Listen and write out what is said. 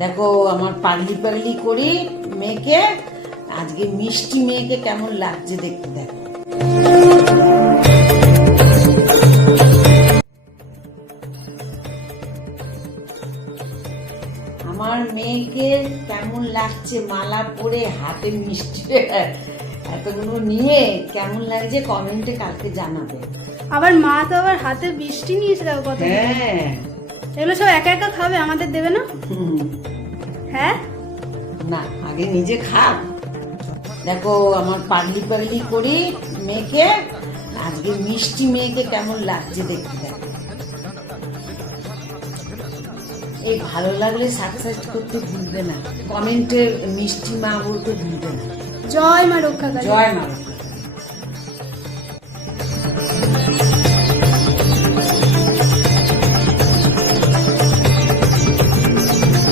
দেখো আমার পাগলি পাগলি করি মেয়েকে আজকে মিষ্টি মেয়েকে কেমন লাগছে দেখতে দেখো। আমার মেয়েকে কেমন লাগছে মালা পরে হাতে মিষ্টি এতগুলো নিয়ে কেমন লাগছে কমেন্টে কালকে জানাবে। আবার মা তো আবার হাতে বৃষ্টি নিয়েছে কত হ্যাঁ। এগুলো সব একা একা খাবে? আমাদের দেবে না। হ্যাঁ? না আগে নিজে খাও দেখো আমার পাগলি পাগলি করি মেয়েকে আজকে মিষ্টি মেয়েকে কেমন লাগছে দেখতে দেখো। এই ভালো লাগলে সাবস্ক্রাইব করতে ভুলবে না। কমেন্টে মিষ্টি মা বলতে ভুলবে না। জয় মা রক্ষা জয় মা